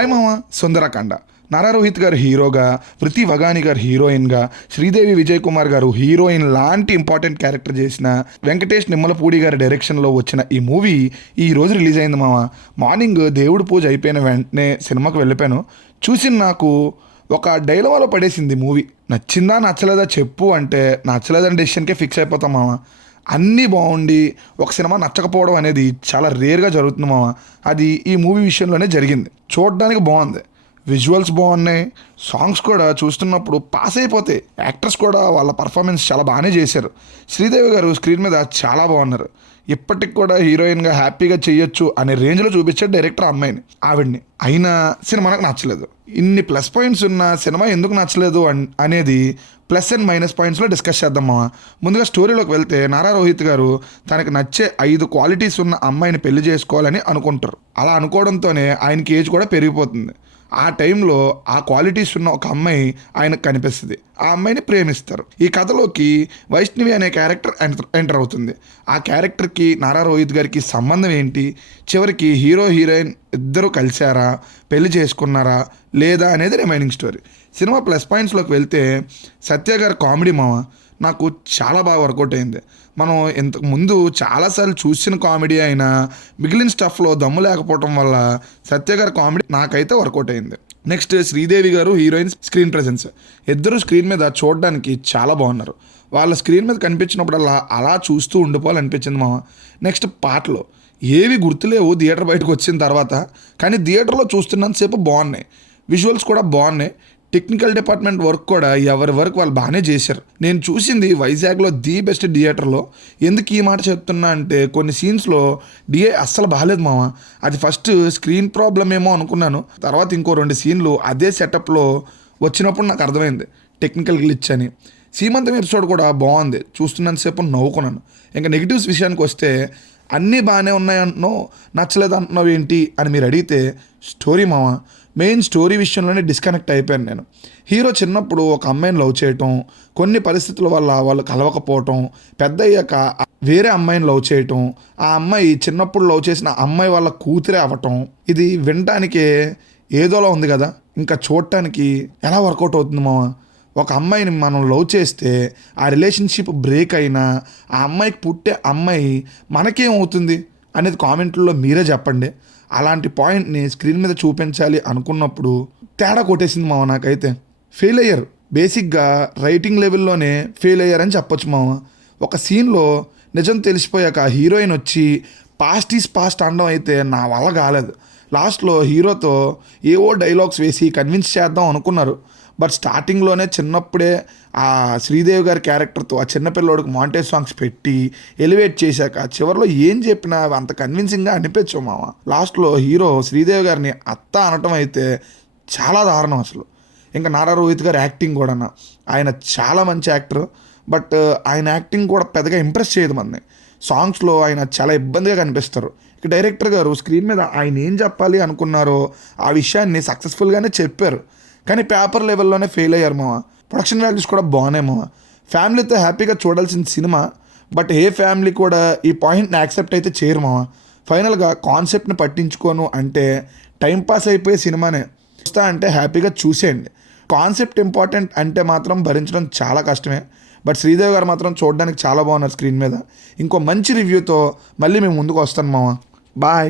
Hi మామ. సుందరకాండ. నారా రోహిత్ గారు హీరోగా, పృథ్వీ వగాని గారు హీరోయిన్గా, శ్రీదేవి విజయ్ కుమార్ గారు హీరోయిన్ లాంటి ఇంపార్టెంట్ క్యారెక్టర్ చేసిన వెంకటేష్ నిమ్మలపూడి గారి డైరెక్షన్లో వచ్చిన ఈ మూవీ ఈ రోజు రిలీజ్ అయింది మామ. మార్నింగ్ దేవుడి పూజ అయిపోయిన వెంటనే సినిమాకి వెళ్ళిపోయాను. చూసి నాకు ఒక డైలమాలో పడేసింది మూవీ. నచ్చిందా నచ్చలేదా చెప్పు అంటే నచ్చలేదని డెసిషన్కే ఫిక్స్ అయిపోతాం మామ. అన్నీ బాగుండి ఒక సినిమా నచ్చకపోవడం అనేది చాలా రేర్గా జరుగుతుంది మామ. అది ఈ మూవీ విషయంలోనే జరిగింది. చూడడానికి బాగుంది, విజువల్స్ బాగున్నాయి, సాంగ్స్ కూడా చూస్తున్నప్పుడు పాస్ అయిపోతాయి. యాక్టర్స్ కూడా వాళ్ళ పర్ఫార్మెన్స్ చాలా బాగానే చేశారు. శ్రీదేవి గారు స్క్రీన్ మీద చాలా బాగున్నారు. ఇప్పటికి కూడా హీరోయిన్గా హ్యాపీగా చేయొచ్చు అనే రేంజ్లో చూపించాడు డైరెక్టర్ అమ్మాయిని, ఆవిడ్ని. అయినా సినిమా నాకు నచ్చలేదు. ఇన్ని ప్లస్ పాయింట్స్ ఉన్న సినిమా ఎందుకు నచ్చలేదు అనేది ప్లస్ అండ్ మైనస్ పాయింట్స్లో డిస్కస్ చేద్దాం మామ. ముందుగా స్టోరీలోకి వెళ్తే నారా రోహిత్ గారు తనకు నచ్చే 5 క్వాలిటీస్ ఉన్న అమ్మాయిని పెళ్లి చేసుకోవాలని అనుకుంటారు. అలా అనుకోవడంతోనే ఆయనకి ఏజ్ కూడా పెరిగిపోతుంది. ఆ టైంలో ఆ క్వాలిటీస్ ఉన్న ఒక అమ్మాయి ఆయనకు కనిపిస్తుంది. ఆ అమ్మాయిని ప్రేమిస్తారు. ఈ కథలోకి వైష్ణవి అనే క్యారెక్టర్ ఎంటర్ అవుతుంది. ఆ క్యారెక్టర్కి నారా రోహిత్ గారికి సంబంధం ఏంటి, చివరికి హీరో హీరోయిన్ ఇద్దరు కలిశారా, పెళ్లి చేసుకున్నారా లేదా అనేది రిమైనింగ్ స్టోరీ. సినిమా ప్లస్ పాయింట్స్లోకి వెళ్తే సత్య గారి కామెడీ మామ నాకు చాలా బాగా వర్కౌట్ అయింది. మనం ఇంతకు ముందు చాలాసార్లు చూసిన కామెడీ అయినా మిగిలిన స్టఫ్లో దమ్ము లేకపోవటం వల్ల సత్య గారి కామెడీ నాకైతే వర్కౌట్ అయింది. నెక్స్ట్ శ్రీదేవి గారు హీరోయిన్ స్క్రీన్ ప్రెజెన్స్. ఇద్దరు స్క్రీన్ మీద చూడడానికి చాలా బాగున్నారు. వాళ్ళ స్క్రీన్ మీద కనిపించినప్పుడల్లా అలా చూస్తూ ఉండిపోవాలనిపించింది మామ. నెక్స్ట్ పాటలు ఏవి గుర్తులేవు థియేటర్ బయటకు వచ్చిన తర్వాత, కానీ థియేటర్లో చూస్తున్నంతసేపు బాగున్నాయి. విజువల్స్ కూడా బాగున్నాయి. టెక్నికల్ డిపార్ట్మెంట్ వర్క్ కూడా ఎవరి వర్క్ వాళ్ళు బాగానే చేశారు. నేను చూసింది వైజాగ్లో ది బెస్ట్ థియేటర్లో. ఎందుకు ఈ మాట చెప్తున్నా అంటే కొన్ని సీన్స్లో డిఏ అస్సలు బాగాలేదు మామ. అది ఫస్ట్ స్క్రీన్ ప్రాబ్లం ఏమో అనుకున్నాను. తర్వాత ఇంకో 2 సీన్లు అదే సెటప్లో వచ్చినప్పుడు నాకు అర్థమైంది టెక్నికల్ గ్లిచ్ అని. సీమంతం ఎపిసోడ్ కూడా బాగుంది, చూస్తున్నంతసేపు నవ్వుకున్నాను. ఇంకా నెగిటివ్స్ విషయానికి వస్తే అన్నీ బాగానే ఉన్నాయన్నో నచ్చలేదు అంటున్నావు ఏంటి అని మీరు అడిగితే స్టోరీ మామ. మెయిన్ స్టోరీ విషయంలోనే డిస్కనెక్ట్ అయిపోయాను నేను. హీరో చిన్నప్పుడు ఒక అమ్మాయిని లవ్ చేయటం, కొన్ని పరిస్థితుల వల్ల వాళ్ళు కలవకపోవటం, పెద్ద అయ్యాక వేరే అమ్మాయిని లవ్ చేయటం, ఆ అమ్మాయి చిన్నప్పుడు లవ్ చేసిన అమ్మాయి వాళ్ళ కూతురే అవ్వటం. ఇది వినటానికే ఏదోలా ఉంది కదా, ఇంకా చూడటానికి ఎలా వర్కౌట్ అవుతుంది మామ. ఒక అమ్మాయిని మనం లవ్ చేస్తే ఆ రిలేషన్షిప్ బ్రేక్ అయినా ఆ అమ్మాయికి పుట్టే అమ్మాయి మనకేమవుతుంది అనేది కామెంట్లో మీరే చెప్పండి. అలాంటి పాయింట్ని స్క్రీన్ మీద చూపించాలి అనుకున్నప్పుడు తేడా కొట్టేసింది మామ నాకైతే. ఫెయిల్ అయ్యారు, బేసిక్గా రైటింగ్ లెవెల్లోనే ఫెయిల్ అయ్యారని చెప్పొచ్చు మామ. ఒక సీన్లో నిజం తెలిసిపోయాక హీరోయిన్ వచ్చి పాస్ట్ ఈజ్ పాస్ట్ అనడం అయితే నా వల్ల కాలేదు. లాస్ట్లో హీరోతో ఏవో డైలాగ్స్ వేసి కన్విన్స్ చేద్దాం అనుకున్నారు. బట్ స్టార్టింగ్లోనే చిన్నప్పుడే ఆ శ్రీదేవి గారి క్యారెక్టర్తో ఆ చిన్నపిల్లోడికి మాంటేజ్ సాంగ్స్ పెట్టి ఎలివేట్ చేశాక చివరిలో ఏం చెప్పినా అంత కన్విన్సింగ్గా అనిపించవు మామ. లాస్ట్లో హీరో శ్రీదేవి గారిని అత్త అనటం అయితే చాలా దారుణం అసలు. ఇంకా నారా రోహిత్ గారి యాక్టింగ్ కూడా, ఆయన చాలా మంచి యాక్టర్, బట్ ఆయన యాక్టింగ్ కూడా పెద్దగా ఇంప్రెస్ చేయదు మనని. సాంగ్స్లో ఆయన చాలా ఇబ్బందిగా కనిపిస్తారు. ఇక డైరెక్టర్ గారు స్క్రీన్ మీద ఆయన ఏం చెప్పాలి అనుకున్నారో ఆ విషయాన్ని సక్సెస్ఫుల్గానే చెప్పారు, కానీ పేపర్ లెవెల్లోనే ఫెయిల్ అయ్యారు మామ. ప్రొడక్షన్ వాల్యూస్ కూడా బాగున్నాయి మామ. ఫ్యామిలీతో హ్యాపీగా చూడాల్సిన సినిమా, బట్ ఏ ఫ్యామిలీ కూడా ఈ పాయింట్ని యాక్సెప్ట్ అయితే చేయరు మామ. ఫైనల్గా కాన్సెప్ట్ని పట్టించుకోను అంటే టైంపాస్ అయిపోయే సినిమానే. చూస్తా అంటే హ్యాపీగా చూసేయండి. కాన్సెప్ట్ ఇంపార్టెంట్ అంటే మాత్రం భరించడం చాలా కష్టమే. బట్ శ్రీదేవి గారు మాత్రం చూడడానికి చాలా బాగున్నారు స్క్రీన్ మీద. ఇంకో మంచి రివ్యూతో మళ్ళీ మేము ముందుకు వస్తాను మామ. బాయ్.